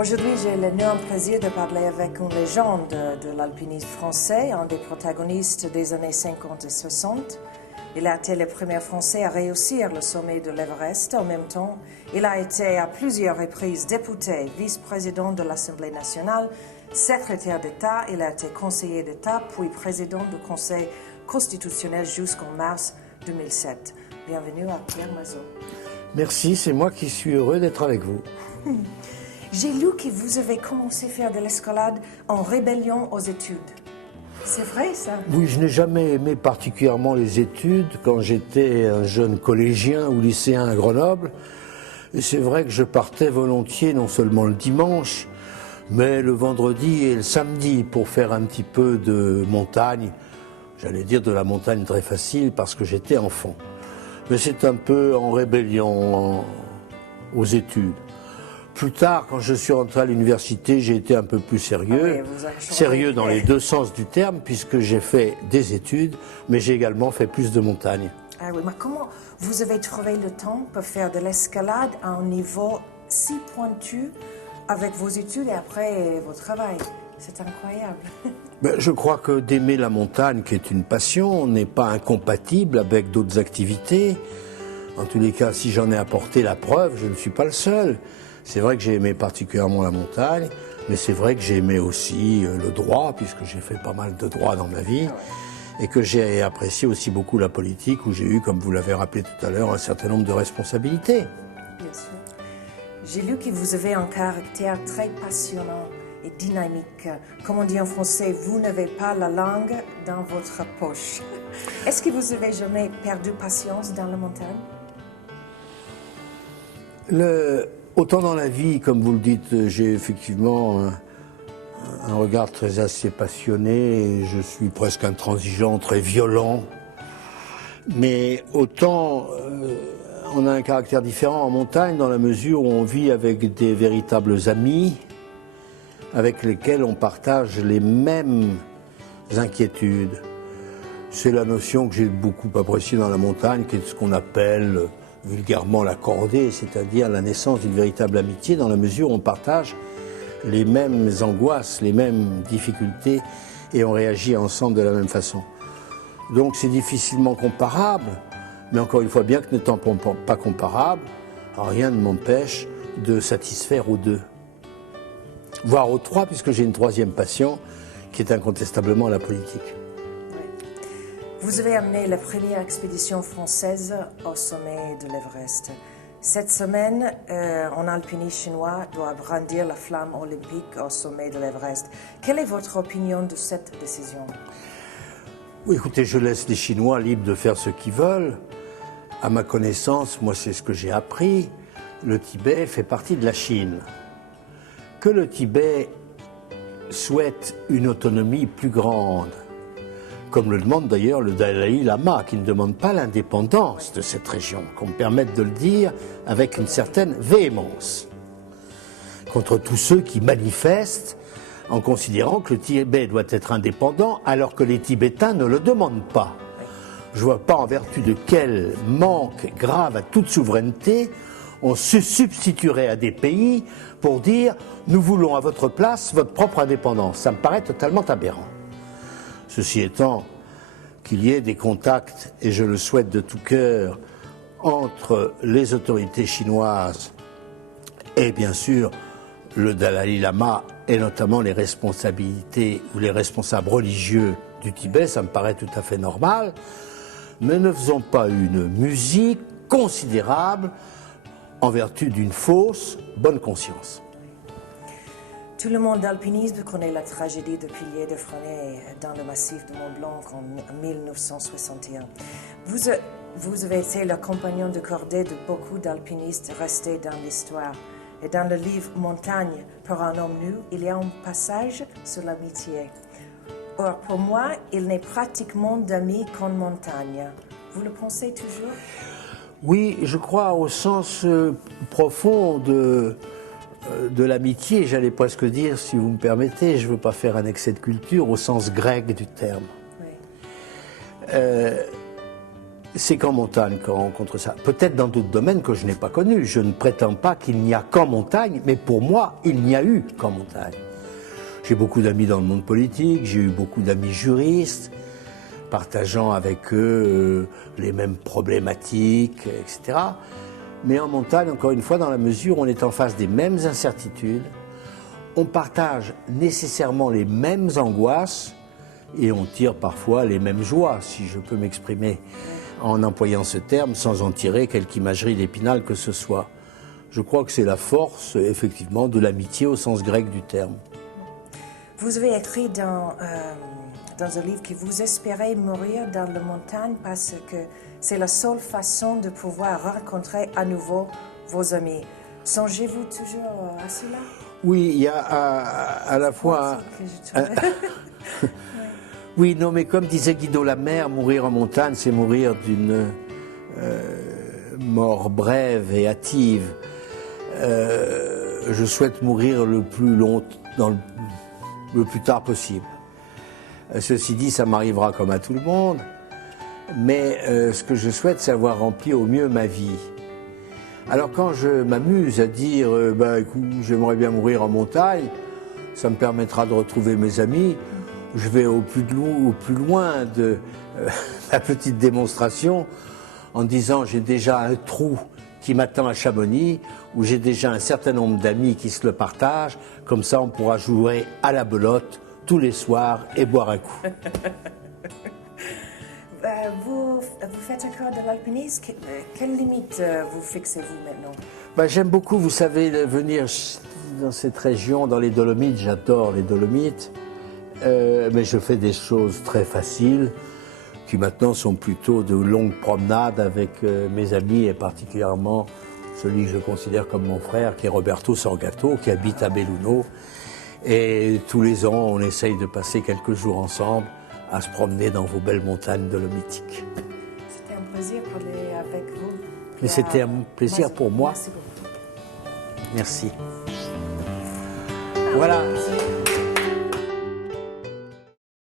Aujourd'hui, j'ai l'énorme plaisir de parler avec une légende de l'alpinisme français, un des protagonistes des années 50 et 60. Il a été le premier Français à réussir le sommet de l'Everest. En même temps, il a été à plusieurs reprises député, vice-président de l'Assemblée nationale, secrétaire d'État. Il a été conseiller d'État, puis président du Conseil constitutionnel jusqu'en mars 2007. Bienvenue à Pierre Mazot. Merci, c'est moi qui suis heureux d'être avec vous. J'ai lu que vous avez commencé à faire de l'escalade en rébellion aux études. C'est vrai, ça? Oui, je n'ai jamais aimé particulièrement les études quand j'étais un jeune collégien ou lycéen à Grenoble. Et c'est vrai que je partais volontiers, non seulement le dimanche, mais le vendredi et le samedi pour faire un petit peu de montagne. J'allais dire de la montagne très facile parce que j'étais enfant. Mais c'est un peu en rébellion aux études. Plus tard, quand je suis rentré à l'université, j'ai été un peu plus sérieux. Sérieux dans les deux sens du terme, puisque j'ai fait des études, mais j'ai également fait plus de montagne. Ah oui, mais comment vous avez trouvé le temps pour faire de l'escalade à un niveau si pointu avec vos études et après votre travail? C'est incroyable. Je crois que d'aimer la montagne, qui est une passion, n'est pas incompatible avec d'autres activités. En tous les cas, si j'en ai apporté la preuve, je ne suis pas le seul. C'est vrai que j'ai aimé particulièrement la montagne, mais c'est vrai que j'ai aimé aussi le droit, puisque j'ai fait pas mal de droit dans ma vie, et que j'ai apprécié aussi beaucoup la politique, où j'ai eu, comme vous l'avez rappelé tout à l'heure, un certain nombre de responsabilités. Bien sûr. J'ai lu que vous avez un caractère très passionnant et dynamique. Comme on dit en français, vous n'avez pas la langue dans votre poche. Est-ce que vous avez jamais perdu patience dans la montagne? Autant dans la vie, comme vous le dites, j'ai effectivement un regard très assez passionné, et je suis presque intransigeant, très violent. Mais autant on a un caractère différent en montagne dans la mesure où on vit avec des véritables amis avec lesquels on partage les mêmes inquiétudes. C'est la notion que j'ai beaucoup appréciée dans la montagne, qui est ce qu'on appelle vulgairement la cordée, c'est-à-dire la naissance d'une véritable amitié dans la mesure où on partage les mêmes angoisses, les mêmes difficultés et on réagit ensemble de la même façon. Donc c'est difficilement comparable, mais encore une fois, bien que n'étant pas comparable, rien ne m'empêche de satisfaire aux deux, voire aux trois, puisque j'ai une troisième passion qui est incontestablement la politique. Vous avez amené la première expédition française au sommet de l'Everest. Cette semaine, un alpiniste chinois doit brandir la flamme olympique au sommet de l'Everest. Quelle est votre opinion de cette décision? Oui, écoutez, je laisse les Chinois libres de faire ce qu'ils veulent. À ma connaissance, moi c'est ce que j'ai appris, le Tibet fait partie de la Chine. Que le Tibet souhaite une autonomie plus grande, comme le demande d'ailleurs le Dalai Lama, qui ne demande pas l'indépendance de cette région, qu'on me permette de le dire avec une certaine véhémence, contre tous ceux qui manifestent en considérant que le Tibet doit être indépendant alors que les Tibétains ne le demandent pas. Je ne vois pas en vertu de quel manque grave à toute souveraineté on se substituerait à des pays pour dire « nous voulons à votre place votre propre indépendance ». Ça me paraît totalement aberrant. Ceci étant, qu'il y ait des contacts, et je le souhaite de tout cœur, entre les autorités chinoises et bien sûr le Dalai Lama et notamment les responsabilités ou les responsables religieux du Tibet, ça me paraît tout à fait normal, mais ne faisons pas une musique considérable en vertu d'une fausse bonne conscience. Tout le monde d'alpinisme connaît la tragédie de piliers de Fresnay dans le massif de Mont-Blanc en 1961. Vous avez été le compagnon de cordée de beaucoup d'alpinistes restés dans l'histoire. Et dans le livre « Montagne pour un homme nu », il y a un passage sur l'amitié. Or, pour moi, il n'est pratiquement d'amis qu'en montagne. Vous le pensez toujours? Oui, je crois au sens profond de l'amitié, j'allais presque dire, si vous me permettez, je ne veux pas faire un excès de culture, au sens grec du terme. Oui. C'est qu'en montagne qu'on rencontre ça. Peut-être dans d'autres domaines que je n'ai pas connus. Je ne prétends pas qu'il n'y a qu'en montagne, mais pour moi, il n'y a eu qu'en montagne. J'ai beaucoup d'amis dans le monde politique, j'ai eu beaucoup d'amis juristes, partageant avec eux les mêmes problématiques, etc. Mais en montagne, encore une fois, dans la mesure où on est en face des mêmes incertitudes, on partage nécessairement les mêmes angoisses et on tire parfois les mêmes joies, si je peux m'exprimer en employant ce terme, sans en tirer quelque imagerie d'Épinal que ce soit. Je crois que c'est la force, effectivement, de l'amitié au sens grec du terme. Vous avez écrit dans un livre que vous espérez mourir dans la montagne parce que c'est la seule façon de pouvoir rencontrer à nouveau vos amis. Songez-vous toujours à cela? Oui, il y a à la fois... Oui, non, mais comme disait Guido Lamer, mourir en montagne, c'est mourir d'une mort brève et hâtive. Je souhaite mourir le plus tard possible. Ceci dit, ça m'arrivera comme à tout le monde, mais ce que je souhaite, c'est avoir rempli au mieux ma vie. Alors quand je m'amuse à dire écoute, j'aimerais bien mourir en montagne, ça me permettra de retrouver mes amis, je vais au plus loin de ma petite démonstration en disant j'ai déjà un trou qui m'attend à Chamonix, où j'ai déjà un certain nombre d'amis qui se le partagent, comme ça on pourra jouer à la belote tous les soirs et boire un coup. Vous faites encore de l'alpinisme. Quelle limite vous fixez-vous maintenant? J'aime beaucoup, vous savez, venir dans cette région, dans les Dolomites. J'adore les Dolomites. Mais je fais des choses très faciles, qui maintenant sont plutôt de longues promenades avec mes amis, et particulièrement celui que je considère comme mon frère, qui est Roberto Sorgato, qui habite à Belluno. Et tous les ans, on essaye de passer quelques jours ensemble à se promener dans vos belles montagnes dolomitiques. C'était un plaisir de parler avec vous. Mais c'était un plaisir pour moi. Merci beaucoup. Merci. Voilà.